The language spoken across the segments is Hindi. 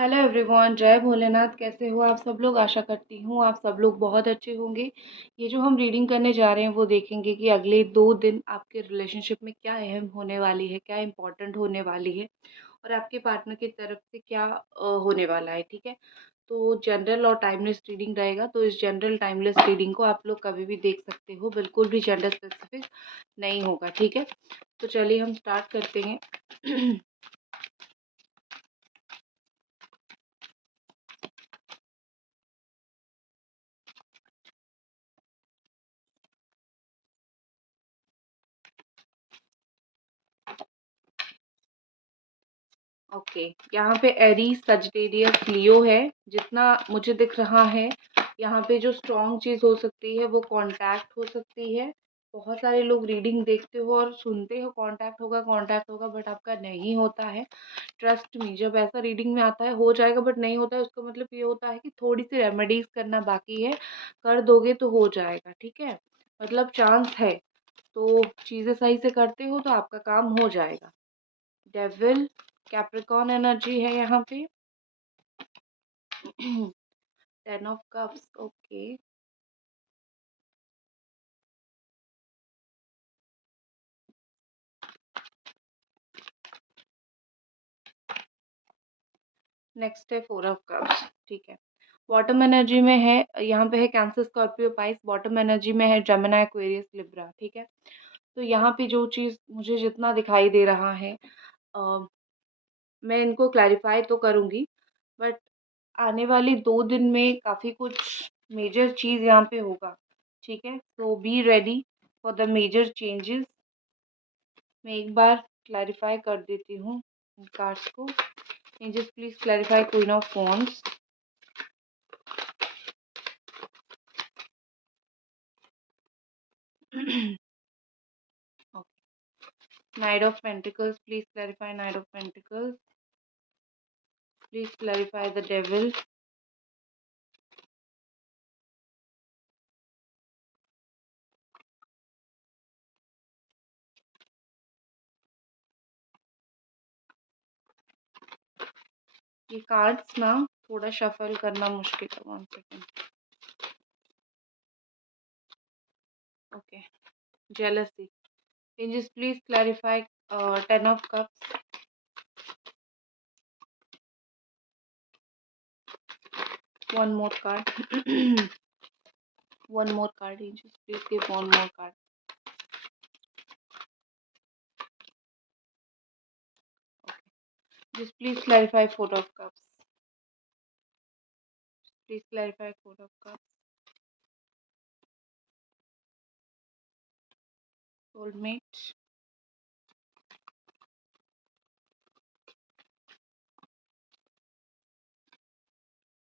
हेलो एवरीवन, जय भोलेनाथ। कैसे हो आप सब लोग? आशा करती हूँ आप सब लोग बहुत अच्छे होंगे। ये जो हम रीडिंग करने जा रहे हैं वो देखेंगे कि अगले 2 दिन आपके रिलेशनशिप में क्या अहम होने वाली है, क्या इम्पोर्टेंट होने वाली है और आपके पार्टनर की तरफ से क्या होने वाला है। ठीक है, तो जनरल और टाइमलेस रीडिंग रहेगा। तो इस जनरल टाइमलेस रीडिंग को आप लोग कभी भी देख सकते हो, बिल्कुल भी जेंडर स्पेसिफिक नहीं होगा। ठीक है, तो चलिए हम स्टार्ट करते हैं। ओके, यहाँ पे एरीज, सजिटेरियस, लियो है। जितना मुझे दिख रहा है यहाँ पे जो स्ट्रॉन्ग चीज हो सकती है वो कांटेक्ट हो सकती है। बहुत सारे लोग रीडिंग देखते हो और सुनते हो कांटेक्ट होगा, बट आपका नहीं होता है। ट्रस्ट मी, जब ऐसा रीडिंग में आता है हो जाएगा बट नहीं होता है, उसका मतलब ये होता है कि थोड़ी सी रेमेडीज करना बाकी है। कर दोगे तो हो जाएगा। ठीक है, मतलब चांस है, तो चीजें सही से करते हो तो आपका काम हो जाएगा। डेविल, कैप्रिकॉर्न एनर्जी है यहाँ पे। 10 ऑफ कप्स। ओके, नेक्स्ट है 4 ऑफ कप्स। ठीक है, बॉटम एनर्जी में है, यहाँ पे है cancer, Scorpio, price. Bottom energy में है जेमिनी, एक्वेरियस, लिब्रा। ठीक है, तो यहाँ पे जो चीज़ मुझे जितना दिखाई दे रहा है, अ, मैं इनको क्लैरिफाई तो करूँगी, बट आने वाली 2 दिन में काफ़ी कुछ मेजर चीज़ यहाँ पे होगा। ठीक है, तो be ready for the major changes. मैं एक बार क्लैरिफाई कर देती हूँ कार्ड्स को। Angels please clarify queen of wands, knight of pentacles, please clarify knight of pentacles, please clarify the devil, ये कार्ड्स ना थोड़ा शफल करना मुश्किल है। 1 second. Okay, jealousy, angels please clarify 10 of cups, one more card. One more card, angels please give one more card. Just please clarify 4 of cups, please clarify 4 of cups, soulmate,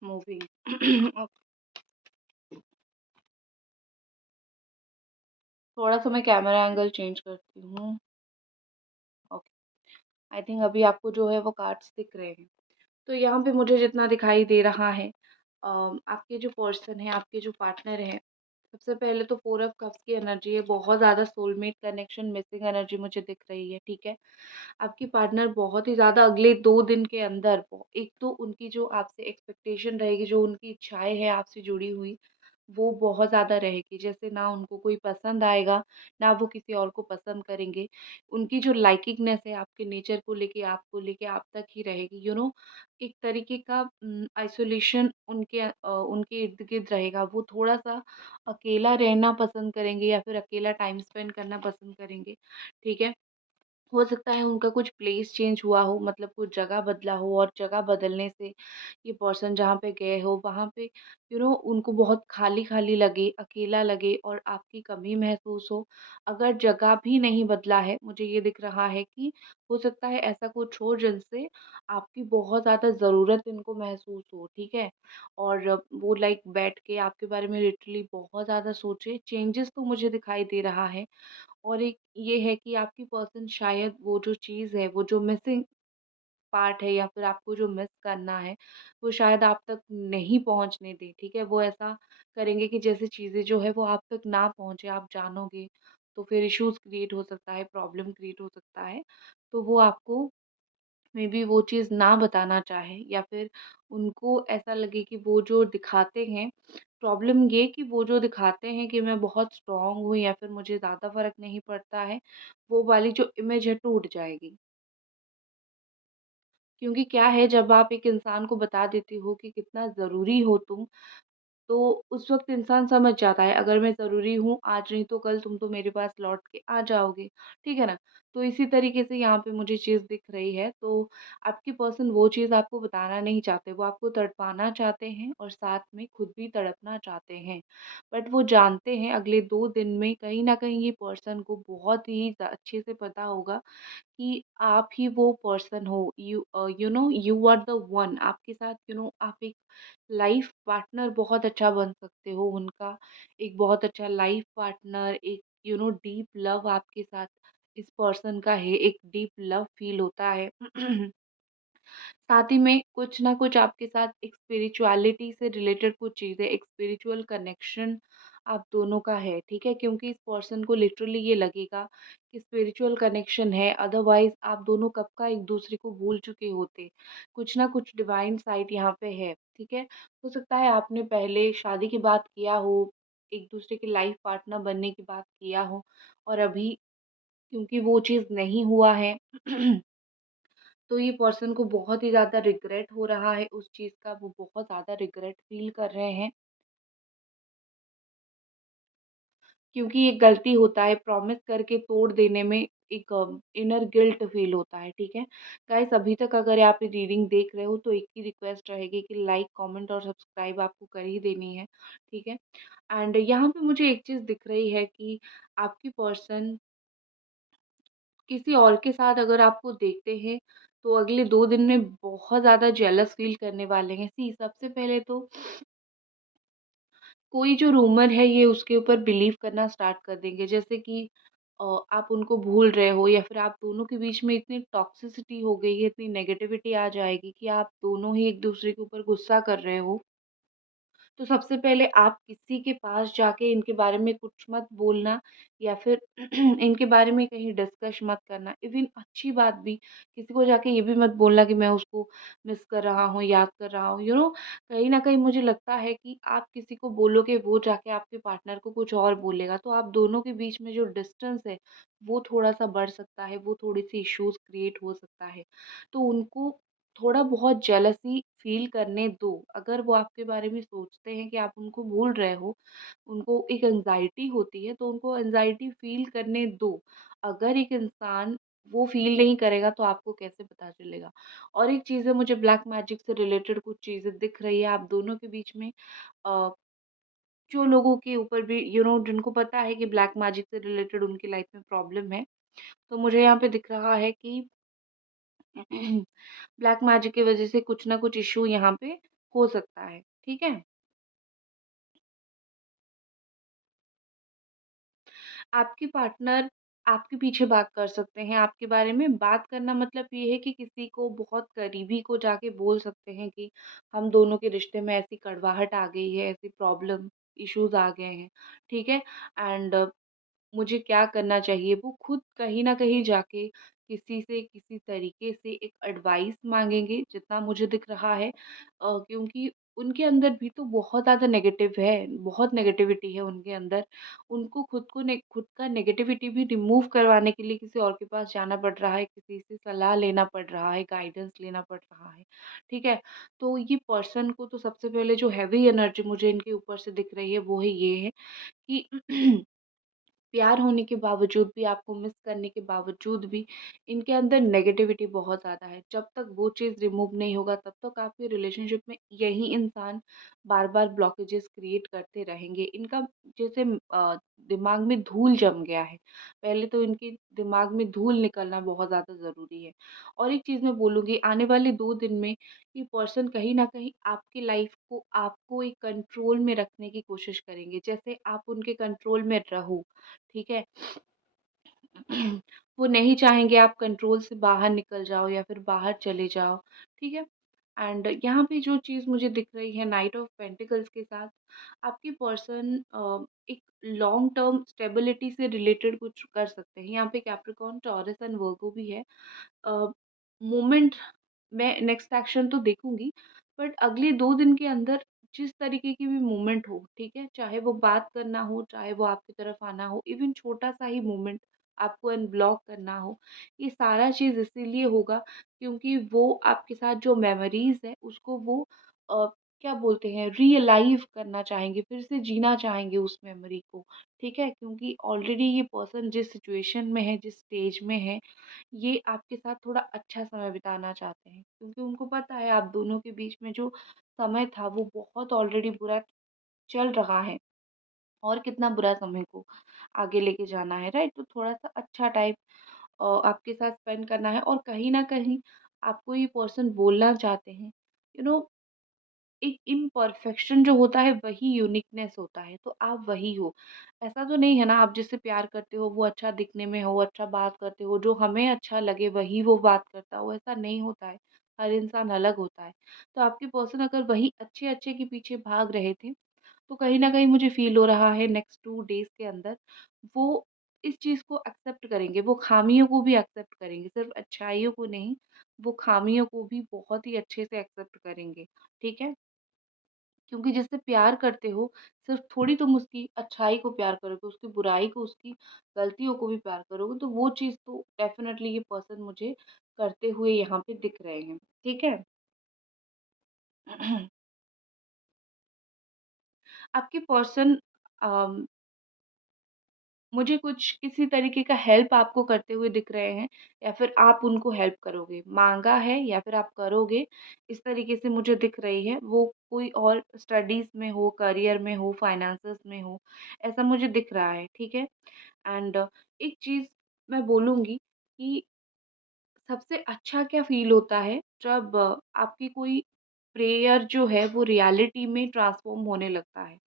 moving. Okay. थोड़ा सा मैं कैमरा एंगल चेंज करती हूँ। ओके, आई थिंक अभी आपको जो है वो कार्ड्स दिख रहे हैं। तो यहाँ पे मुझे जितना दिखाई दे रहा है, आपके जो पर्सन है, आपके जो पार्टनर है, सबसे पहले तो 4 ऑफ कप्स की एनर्जी है। बहुत ज़्यादा सोलमेट कनेक्शन, मिसिंग एनर्जी मुझे दिख रही है। ठीक है, आपकी पार्टनर बहुत ही ज़्यादा अगले 2 दिन के अंदर, एक तो उनकी जो आपसे एक्सपेक्टेशन रहेगी, जो उनकी इच्छाएं हैं आपसे जुड़ी हुई, वो बहुत ज़्यादा रहेगी। जैसे ना उनको कोई पसंद आएगा, ना वो किसी और को पसंद करेंगे। उनकी जो लाइकिंगनेस है आपके नेचर को लेके, आपको लेके, आप तक ही रहेगी। एक तरीके का आइसोलेशन उनके इर्द-गिर्द रहेगा। वो थोड़ा-सा अकेला रहना पसंद करेंगे या फिर अकेला टाइम स्पेंड करना पसंद करेंगे। ठीक है? हो सकता है उनका कुछ प्लेस चेंज हुआ हो, मतलब कुछ जगह बदला हो, और जगह बदलने से ये पर्सन जहाँ पे गए हो वहाँ पे उनको बहुत खाली-खाली लगे, अकेला लगे और आपकी कमी महसूस हो। अगर जगह भी नहीं बदला है, मुझे ये दिख रहा है कि हो सकता है ऐसा कुछ हो जिनसे आपकी बहुत ज़्यादा ज़रूरत इनको महसूस हो। ठीक है? और वो लाइक बैठ के आपके बारे में लिटरली बहुत ज़्यादा सोचे। चेंजेस तो मुझे दिखाई दे रहा है। और एक ये है कि आपकी पर्सन शायद वो जो चीज़ है, वो जो मिसिंग पार्ट है या फिर आपको जो मिस करना है, वो शायद आप तक नहीं पहुँचने दें। ठीक है? वो ऐसा करेंगे कि जैसे चीज़ें जो है वो आप तक ना पहुँचे, आप जानोगे तो फिर इश्यूज़ क्रिएट हो सकता है, प्रॉब्लम क्रिएट हो सकता है। तो वो आपको मे बी वो चीज़ ना बताना चाहे या फिर उनको ऐसा लगे कि वो जो दिखाते हैं, प्रॉब्लम ये कि वो जो दिखाते हैं कि मैं बहुत स्ट्रॉन्ग हूँ या फिर मुझे ज़्यादा फ़र्क नहीं पड़ता है, वो वाली जो इमेज है टूट जाएगी। क्योंकि क्या है, जब आप एक इंसान को बता देते हो कि कितना ज़रूरी हो तुम, तो उस वक़्त इंसान समझ जाता है, अगर मैं ज़रूरी हूँ, आज नहीं तो कल तुम तो मेरे पास लौट के आ जाओगे, ठीक है ना? तो इसी तरीके से यहाँ पे मुझे चीज़ दिख रही है, तो आपकी पर्सन वो चीज़ आपको बताना नहीं चाहते, वो आपको तड़पाना चाहते हैं और साथ में खुद भी तड़पना चाहते हैं। बट वो जानते हैं अगले 2 दिन में कहीं न कहीं ये पर्सन को बहुत ही अच्छे से पता होगा कि आप ही वो पर्सन हो, you know you are the one, आपके साथ आप एक लाइफ पार्टनर बहुत अच्छा बन सकते हो उनका, एक बहुत अच्छा लाइफ पार्टनर, एक डीप लव आपके साथ इस पर्सन का है, एक डीप लव फील होता है। साथ ही में कुछ ना कुछ आपके साथ एक स्पिरिचुअलिटी से रिलेटेड कुछ चीज़ें, एक स्पिरिचुअल कनेक्शन आप दोनों का है, ठीक है? क्योंकि इस पर्सन को लिटरली ये लगेगा कि स्पिरिचुअल कनेक्शन है, अदरवाइज़ आप दोनों कब का एक-दूसरे को भूल चुके होते। कुछ ना कुछ डिवाइन साइट यहाँ पे है, ठीक है? हो सकता है आपने पहले शादी की बात किया हो, एक-दूसरे के लाइफ पार्टनर बनने की बात किया हो और अभी क्योंकि वो चीज़ नहीं हुआ है तो ये पर्सन को बहुत ही ज़्यादा रिग्रेट हो रहा है उस चीज़ का, वो बहुत ज़्यादा रिग्रेट फ़ील कर रहे हैं, क्योंकि ये गलती होता है प्रॉमिस करके तोड़ देने में एक इनर गिल्ट फ़ील होता है, ठीक है? गाइस अभी तक अगर आप ये रीडिंग देख रहे हो तो एक ही रिक्वेस्ट रहेगी कि लाइक, कमेंट और सब्सक्राइब आपको कर ही देनी है, ठीक है? एंड यहाँ पे मुझे एक चीज़ दिख रही है कि आपकी पर्सन किसी और के साथ अगर आपको देखते हैं, तो अगले 2 दिन में बहुत ज़्यादा जेलस फ़ील करने वाले हैं। सी सबसे पहले तो कोई जो रूमर है ये उसके ऊपर बिलीव करना स्टार्ट कर देंगे। जैसे कि आप उनको भूल रहे हो या फिर आप दोनों के बीच में इतनी टॉक्सिसिटी हो गई है, इतनी नेगेटिविटी आ जाएगी कि आप दोनों ही एक-दूसरे के ऊपर गुस्सा कर रहे हो। तो सबसे पहले आप किसी के पास जाके इनके बारे में कुछ मत बोलना या फिर इनके बारे में कहीं डिस्कस मत करना। इवन अच्छी बात भी किसी को जाके ये भी मत बोलना कि मैं उसको मिस कर रहा हूँ, याद कर रहा हूँ। कहीं न कहीं मुझे लगता है कि आप किसी को बोलोगे वो जाके आपके पार्टनर को कुछ और बोलेगा। तो आप दोनों के बीच में जो डिस्टेंस है वो थोड़ा-सा बढ़ सकता है, वो थोड़ी-सी इश्यूज़ क्रिएट हो सकता है। तो उनको थोड़ा बहुत जेलसी फ़ील करने दो। अगर वो आपके बारे में सोचते हैं कि आप उनको भूल रहे हो, उनको एक एंग्ज़ायटी होती है, तो उनको एंग्ज़ायटी फ़ील करने दो। अगर एक इंसान वो फ़ील नहीं करेगा तो आपको कैसे पता चलेगा? और एक चीज़ है मुझे ब्लैक मैजिक से रिलेटेड कुछ चीज़ें दिख रही है आप दोनों के बीच में अ, जो लोगों के ऊपर भी जिनको पता है कि ब्लैक मैजिक से रिलेटेड उनकी लाइफ़ में प्रॉब्लम है, तो मुझे यहाँ पे दिख रहा है कि ब्लैक मैजिक की वज़ह से कुछ ना कुछ इश्यू यहाँ पे हो सकता है, ठीक है? आपके पार्टनर आपके पीछे बात कर सकते हैं, आपके बारे में बात करना मतलब ये है कि किसी को बहुत करीबी को जाके बोल सकते हैं कि हम दोनों के रिश्ते में ऐसी कड़वाहट आ गई है, ऐसी प्रॉब्लम, इश्यूज़ आ गए हैं, ठीक है? एंड मुझे क्या करना चाहिए, वो खुद कहीं न कहीं जाके किसी से किसी तरीके से एक एडवाइस माँगेंगे, जितना मुझे दिख रहा है। क्योंकि उनके अंदर भी तो बहुत ज़्यादा नेगेटिव है, बहुत नेगेटिविटी है उनके अंदर। उनको खुद का नेगेटिविटी भी रिमूव करवाने के लिए किसी और के पास जाना पड़ रहा है, किसी से सलाह लेना पड़ रहा है, गाइडेंस लेना पड़ रहा है, ठीक है? तो ये पर्सन को तो सबसे पहले जो हेवी एनर्जी मुझे इनके ऊपर से दिख रही है, वो है ये है कि प्यार होने के बावजूद भी, आपको मिस करने के बावजूद भी, इनके अंदर नेगेटिविटी बहुत ज़्यादा है। जब तक वो चीज़ रिमूव नहीं होगा, तब तक आपके रिलेशनशिप में यही इंसान बार-बार ब्लॉकेजेस क्रिएट करते रहेंगे। इनका जैसे दिमाग में धूल जम गया है। पहले तो इनके दिमाग में धूल निकलना बहुत ज़्यादा ज़रूरी है। और एक चीज़ मैं बोलूँगी, आने वाले 2 दिन में ये पर्सन कहीं न कहीं आपकी लाइफ़ को आपको एक कंट्रोल में रखने की कोशिश करेंगे। जैसे आप उनके कंट्रोल में रहो। ठीक है? वो नहीं चाहेंगे आप कंट्रोल से बाहर निकल जाओ या फिर बाहर चले जाओ, ठीक है? एंड यहाँ पे जो चीज़ मुझे दिख रही है नाइट ऑफ पेंटिकल्स के साथ, आपके पर्सन एक लॉन्ग टर्म स्टेबिलिटी से रिलेटेड कुछ कर सकते हैं। यहाँ पे कैप्रिकॉर्न, टॉरस एंड वर्गो भी है। मोमेंट मैं नेक्स्ट एक्शन तो देखूँगी, बट अगले 2 दिन के अंदर जिस तरीके की भी मूवमेंट हो, ठीक है? चाहे वो बात करना हो, चाहे वो आपकी तरफ आना हो, इवन छोटा-सा ही मूवमेंट आपको अनब्लॉक करना हो, ये सारा चीज़ इसीलिए होगा क्योंकि वो आपके साथ जो मेमोरीज़ है उसको वो अ, क्या बोलते हैं रिअलाइव करना चाहेंगे, फिर से जीना चाहेंगे उस मेमोरी को, ठीक है? क्योंकि ऑलरेडी ये पर्सन जिस सिचुएशन में है, जिस स्टेज में है, ये आपके साथ थोड़ा अच्छा समय बिताना चाहते हैं क्योंकि उनको पता है आप दोनों के बीच में जो समय था वो बहुत ऑलरेडी बुरा चल रहा है और कितना बुरा समय को आगे लेके जाना है, राइट? तो थोड़ा-सा अच्छा टाइम आपके साथ स्पेंड करना है और कहीं न कहीं आपको ये पर्सन बोलना चाहते हैं, यू नो एक इम्परफेक्शन जो होता है वही यूनिकनेस होता है, तो आप वही हो। ऐसा तो नहीं है ना आप जिससे प्यार करते हो वो अच्छा दिखने में हो, अच्छा बात करते हो, जो हमें अच्छा लगे वही वो बात करता हो, ऐसा नहीं होता है। हर इंसान अलग होता है। तो आपके पर्सन अगर वही अच्छे-अच्छे के पीछे भाग रहे थे, तो कहीं न कहीं मुझे फ़ील हो रहा है नेक्स्ट 2 डेज़ के अंदर वो इस चीज़ को एक्सेप्ट करेंगे, वो खामियों को भी एक्सेप्ट करेंगे, सिर्फ़ अच्छाइयों को नहीं, वो खामियों को भी बहुत ही अच्छे से एक्सेप्ट करेंगे, ठीक है? क्योंकि जिससे प्यार करते हो, सिर्फ़ थोड़ी तुम उसकी अच्छाई को प्यार करोगे, उसकी बुराई को, उसकी गलतियों को भी प्यार करोगे, तो वो चीज़ तो डेफ़िनेटली ये पर्सन मुझे करते हुए यहाँ पे दिख रहे हैं, ठीक है? आपके पर्सन अम, मुझे कुछ किसी तरीके का हेल्प आपको करते हुए दिख रहे हैं या फिर आप उनको हेल्प करोगे। माँगा है या फिर आप करोगे, इस तरीके से मुझे दिख रही है। वो कोई और स्टडीज़ में हो, करियर में हो, फाइनेंसेस में हो, ऐसा मुझे दिख रहा है, ठीक है? एंड एक चीज़ मैं बोलूँगी कि सबसे अच्छा क्या फ़ील होता है जब आपकी कोई प्रेयर जो है वो रियलिटी में ट्रांसफ़ॉर्म होने लगता है।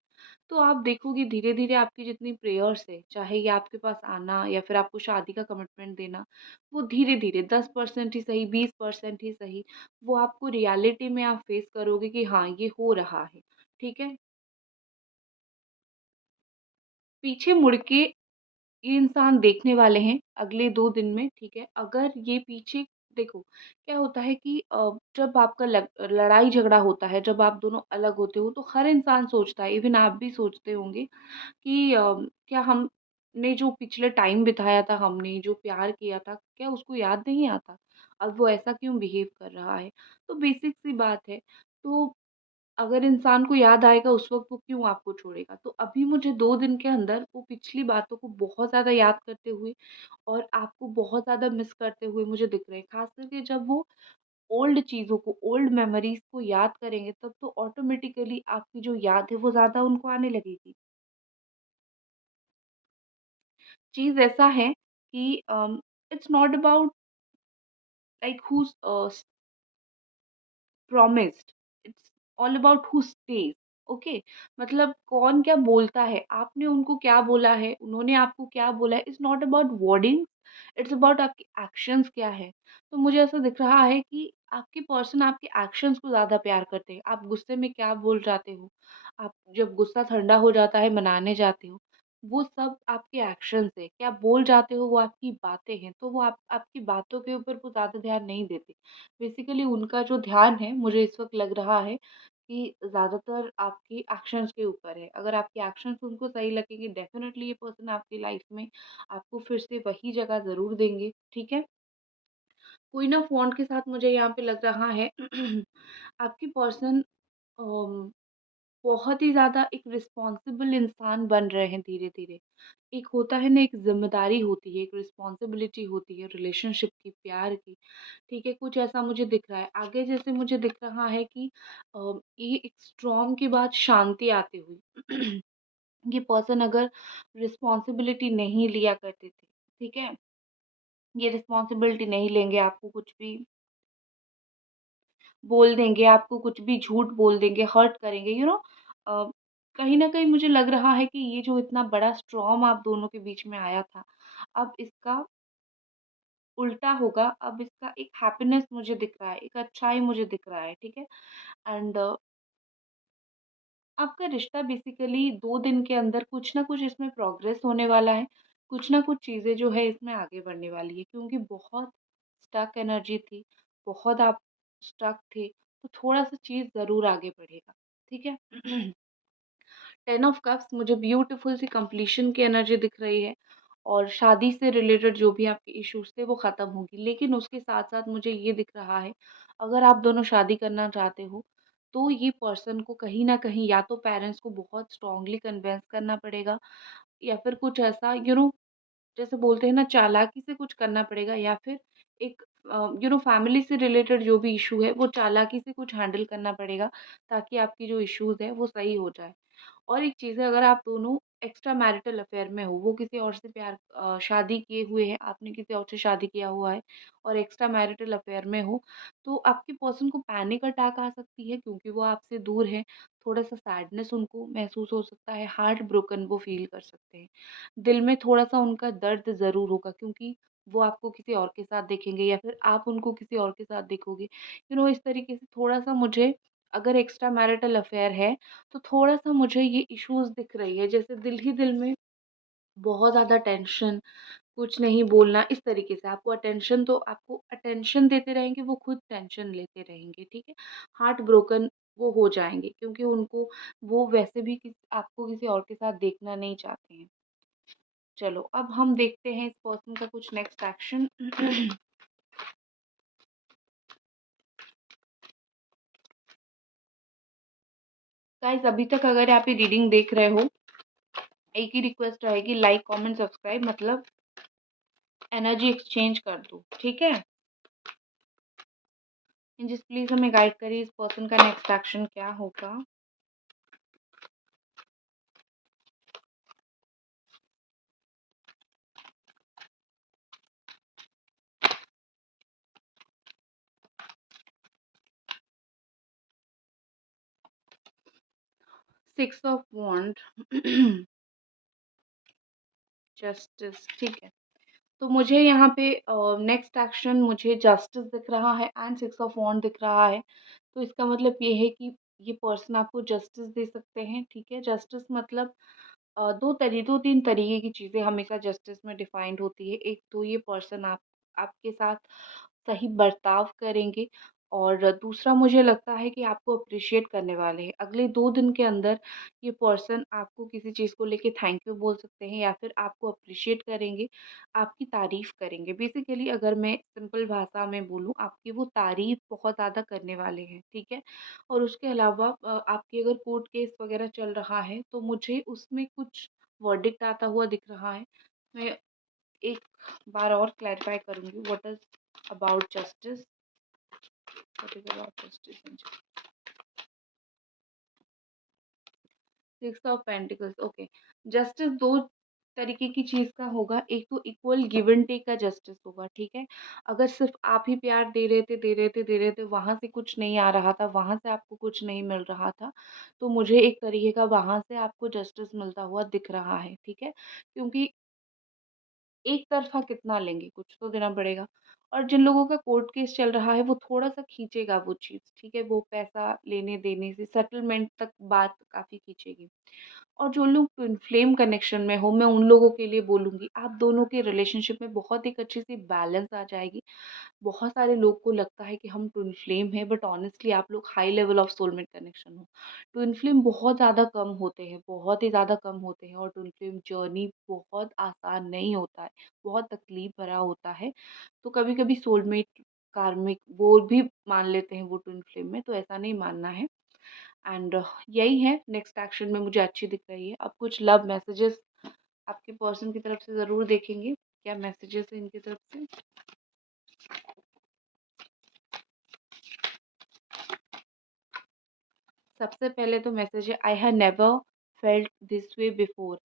तो आप देखोगे धीरे-धीरे आपकी जितनी प्रेयर्स है, चाहे ये आपके पास आना या फिर आपको शादी का कमिटमेंट देना, वो धीरे-धीरे 10% ही सही, 20% ही सही, वो आपको रियलिटी में आप फेस करोगे कि हाँ, ये हो रहा है। ठीक है? पीछे मुड़ के ये इंसान देखने वाले हैं अगले 2 दिन में, ठीक है? अगर ये पीछे देखो, क्या होता है कि जब आपका लड़ाई-झगड़ा होता है, जब आप दोनों अलग होते हो, तो हर इंसान सोचता है, इवन आप भी सोचते होंगे कि क्या हमने जो पिछले टाइम बिताया था, हमने जो प्यार किया था, क्या उसको याद नहीं आता? अब वो ऐसा क्यों बिहेव कर रहा है? तो बेसिक सी बात है। तो अगर इंसान को याद आएगा उस वक़्त वो क्यों आपको छोड़ेगा? तो अभी मुझे 2 दिन के अंदर वो पिछली बातों को बहुत ज़्यादा याद करते हुए और आपको बहुत ज़्यादा मिस करते हुए मुझे दिख रहे हैं। ख़ास करके जब वो ओल्ड चीज़ों को, ओल्ड मेमोरीज़ को याद करेंगे तब तो ऑटोमेटिकली आपकी जो याद है वो ज़्यादा उनको आने लगेगी। चीज़ ऐसा है कि it's not about like whose promised. It's all about who stays. Okay मतलब कौन क्या बोलता है, आपने उनको क्या बोला है, उन्होंने आपको क्या बोला है, it's not about wording, it's about आपके एक्शंस क्या है। तो मुझे ऐसा दिख रहा है कि आपके पर्सन आपके एक्शंस को ज़्यादा प्यार करते हैं। आप गुस्से में क्या बोल जाते हो, आप जब गुस्सा ठंडा हो जाता है मनाने जाते हो, वो सब आपके एक्शंस है। क्या बोल जाते हो वो आपकी बातें हैं, तो वो आपकी बातों के ऊपर वो ज़्यादा ध्यान नहीं देते। बेसिकली उनका जो ध्यान है मुझे इस वक़्त लग रहा है कि ज़्यादातर आपके एक्शंस के ऊपर है। अगर आपके एक्शंस उनको सही लगेंगे डेफ़िनेटली ये पर्सन आपकी लाइफ़ में आपको फिर से वही जगह ज़रूर देंगे, ठीक है? कोई ना फ़ॉन्ट के साथ मुझे यहाँ पे लग रहा है आपके पर्सन अम, बहुत ही ज़्यादा एक रिस्पॉन्सिबल इंसान बन रहे हैं धीरे-धीरे। एक होता है ना एक ज़िम्मेदारी होती है, एक रिस्पॉन्सिबिलिटी होती है रिलेशनशिप की, प्यार की, ठीक है? कुछ ऐसा मुझे दिख रहा है। आगे जैसे मुझे दिख रहा है कि ये एक स्टॉर्म के बाद शांति आती हुई। ये पर्सन अगर रिस्पॉन्सिबिलिटी नहीं लिया करते थे, ठीक है? ये रिस्पॉन्सिबिलिटी नहीं लेंगे, आपको कुछ भी बोल देंगे, आपको कुछ भी झूठ बोल देंगे, हर्ट करेंगे, अ, कहीं न कहीं मुझे लग रहा है कि ये जो इतना बड़ा स्टॉर्म आप दोनों के बीच में आया था, अब इसका उल्टा होगा, अब इसका एक हैप्पीनेस मुझे दिख रहा है, एक अच्छाई मुझे दिख रहा है, ठीक है? एंड आपका रिश्ता बेसिकली 2 दिन के अंदर कुछ न कुछ इसमें प्रोग्रेस होने वाला है, कुछ न कुछ चीज़ें जो है इसमें आगे बढ़ने वाली है क्योंकि बहुत स्टक एनर्जी थी, बहुत आप स्टक थे, तो थोड़ा-सा चीज़ ज़रूर आगे बढ़ेगा, ठीक है? 10 ऑफ कप्स मुझे ब्यूटीफुल सी कंप्लीशन की एनर्जी दिख रही है और शादी से रिलेटेड जो भी आपके इश्यूज़ थे वो ख़त्म होंगी। लेकिन उसके साथ-साथ मुझे ये दिख रहा है, अगर आप दोनों शादी करना चाहते हो, तो ये पर्सन को कहीं न कहीं या तो पेरेंट्स को बहुत स्ट्रॉन्गली कन्विंस करना पड़ेगा या फिर कुछ ऐसा जैसे बोलते हैं ना चालाकी से कुछ करना पड़ेगा या फिर एक फैमिली से रिलेटेड जो भी इश्यू है वो चालाकी से कुछ हैंडल करना पड़ेगा ताकि आपकी जो इश्यूज़ है वो सही हो जाए। और एक चीज़ है, अगर आप दोनों एक्स्ट्रा मैरिटल अफेयर में हो, वो किसी और से शादी किए हुए हैं, आपने किसी और से शादी किया हुआ है और एक्स्ट्रा मैरिटल अफेयर में हो, तो आपके पर्सन को पैनिक अटैक आ सकती है क्योंकि वो आपसे दूर है। थोड़ा-सा सैडनेस उनको महसूस हो सकता है, हार्ट ब्रोकन वो फ़ील कर सकते हैं। दिल में थोड़ा-सा उनका दर्द ज़रूर होगा क्योंकि वो आपको किसी और के साथ देखेंगे या फिर आप उनको किसी और के साथ देखोगे। इस तरीके से थोड़ा-सा मुझे, अगर एक्स्ट्रा मैरिटल अफेयर है तो थोड़ा-सा मुझे ये इश्यूज़ दिख रही है, जैसे दिल ही दिल में बहुत ज़्यादा टेंशन, कुछ नहीं बोलना, इस तरीके से। आपको अटेंशन देते रहेंगे, वो खुद टेंशन लेते रहेंगे, ठीक है? हार्ट ब्रोकन वो हो जाएँगे क्योंकि उनको वो वैसे भी आपको किसी और के साथ देखना नहीं चाहते हैं। चलो, अब हम देखते हैं इस पर्सन का कुछ नेक्स्ट एक्शन। गाइज़, अभी तक अगर आप ये रीडिंग देख रहे हो, एक ही रिक्वेस्ट रहेगी, लाइक, कमेंट, सब्सक्राइब, मतलब एनर्जी एक्सचेंज कर दो, ठीक है? एंजल्स प्लीज़ हमें गाइड करिए, इस पर्सन का नेक्स्ट एक्शन क्या होगा? 6 ऑफ वॉन्ड, जस्टिस, ठीक है। तो मुझे यहाँ पे नेक्स्ट एक्शन मुझे जस्टिस दिख रहा है एंड 6 ऑफ वॉन्ड दिख रहा है। तो इसका मतलब ये है कि ये पर्सन आपको जस्टिस दे सकते हैं, ठीक है? जस्टिस मतलब 2-3 तरीके की चीज़ें हमेशा जस्टिस में डिफाइंड होती है। एक तो ये पर्सन आपके साथ सही बर्ताव करेंगे और दूसरा मुझे लगता है कि आपको अप्रिशिएट करने वाले हैं। अगले 2 दिन के अंदर ये पर्सन आपको किसी चीज़ को लेके थैंक यू बोल सकते हैं या फिर आपको अप्रिशिएट करेंगे, आपकी तारीफ़ करेंगे। बेसिकली अगर मैं सिंपल भाषा में बोलूँ, आपकी वो तारीफ़ बहुत ज़्यादा करने वाले हैं, ठीक है? और उसके अलावा आपकी अगर कोर्ट केस वग़ैरह चल रहा है, तो मुझे उसमें कुछ वर्डिक्ट आता हुआ दिख रहा है। मैं एक बार और क्लैरिफ़ाई करूँगी, what is about justice, what is about justice and 6 of pentacles, okay. Justice 2 तरीके की चीज़ का होगा, एक तो इक्वल गिव एंड टेक का जस्टिस होगा, ठीक है? अगर सिर्फ़ आप ही प्यार दे रहे थे, दे रहे थे, दे रहे थे, वहाँ से कुछ नहीं आ रहा था, वहाँ से आपको कुछ नहीं मिल रहा था, तो मुझे एक तरीके का वहाँ से आपको जस्टिस मिलता हुआ दिख रहा है, ठीक है? क्योंकि एक तरफ़ा कितना लेंगे, कुछ तो देना पड़ेगा। और जिन लोगों का कोर्ट केस चल रहा है, वो थोड़ा-सा खींचेगा वो चीज़, ठीक है? वो पैसा लेने-देने से सेटलमेंट तक बात काफ़ी खींचेगी। और जो लोग ट्विन फ्लेम कनेक्शन में हो, मैं उन लोगों के लिए बोलूँगी, आप दोनों के रिलेशनशिप में बहुत एक अच्छी-सी बैलेंस आ जाएगी। बहुत सारे लोग को लगता है कि हम ट्विन फ्लेम हैं, बट ऑनेस्टली आप लोग high level of soulmate connection हो। ट्विन फ्लेम बहुत ज़्यादा कम होते हैं, बहुत ही ज़्यादा कम होते हैं और ट्विन फ्लेम जर्नी बहुत आसान नहीं होता है, बहुत तकलीफ भरा होता है। तो कभी-कभी सोलमेट, कार्मिक वो भी मान लेते हैं वो ट्विन फ्लेम में, तो ऐसा नहीं मानना है। एंड यही है नेक्स्ट एक्शन में मुझे अच्छी दिख रही है। अब कुछ लव मैसेजेस आपके पर्सन की तरफ से ज़रूर देखेंगे, क्या मैसेजेस हैं इनकी तरफ से? सबसे पहले तो मैसेज है, I have never felt this way before.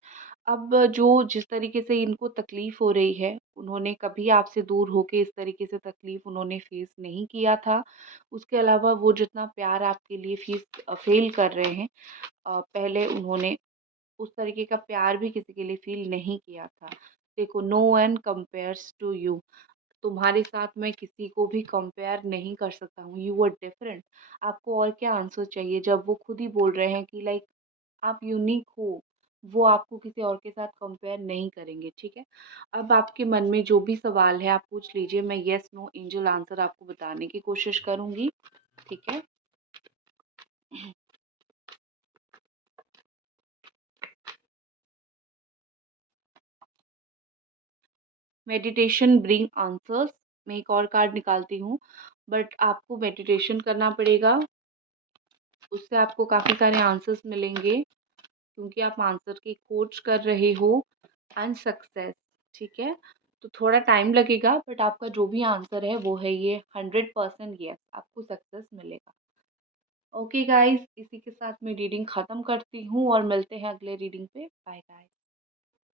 अब जो जिस तरीके से इनको तकलीफ़ हो रही है, उन्होंने कभी आपसे दूर होके इस तरीके से तकलीफ़ उन्होंने फ़ेस नहीं किया था। उसके अलावा वो जितना प्यार आपके लिए फ़ील कर रहे हैं, पहले उन्होंने उस तरीके का प्यार भी किसी के लिए फ़ील नहीं किया था। देखो, no one compares to you, तुम्हारे साथ मैं किसी को भी कंपेयर नहीं कर सकता हूँ, यू आर डिफरेंट। आपको और क्या आंसर चाहिए जब वो खुद ही बोल रहे हैं कि लाइक आप यूनिक हो, वो आपको किसी और के साथ कंपेयर नहीं करेंगे, ठीक है? अब आपके मन में जो भी सवाल है आप पूछ लीजिए, मैं येस, नो, एंजल आंसर आपको बताने की कोशिश करूँगी, ठीक है? Meditation bring answers. मैं एक और कार्ड निकालती हूँ, बट आपको मेडिटेशन करना पड़ेगा, उससे आपको काफ़ी सारे आंसर्स मिलेंगे, क्योंकि आप आंसर की खोज कर रहे हो एंड सक्सेस, ठीक है? तो थोड़ा टाइम लगेगा, बट आपका जो भी आंसर है वो है ये 100% यस, आपको सक्सेस मिलेगा। ओके गाइस, इसी के साथ मैं रीडिंग ख़त्म करती हूँ और मिलते हैं अगले रीडिंग पे। Bye guys.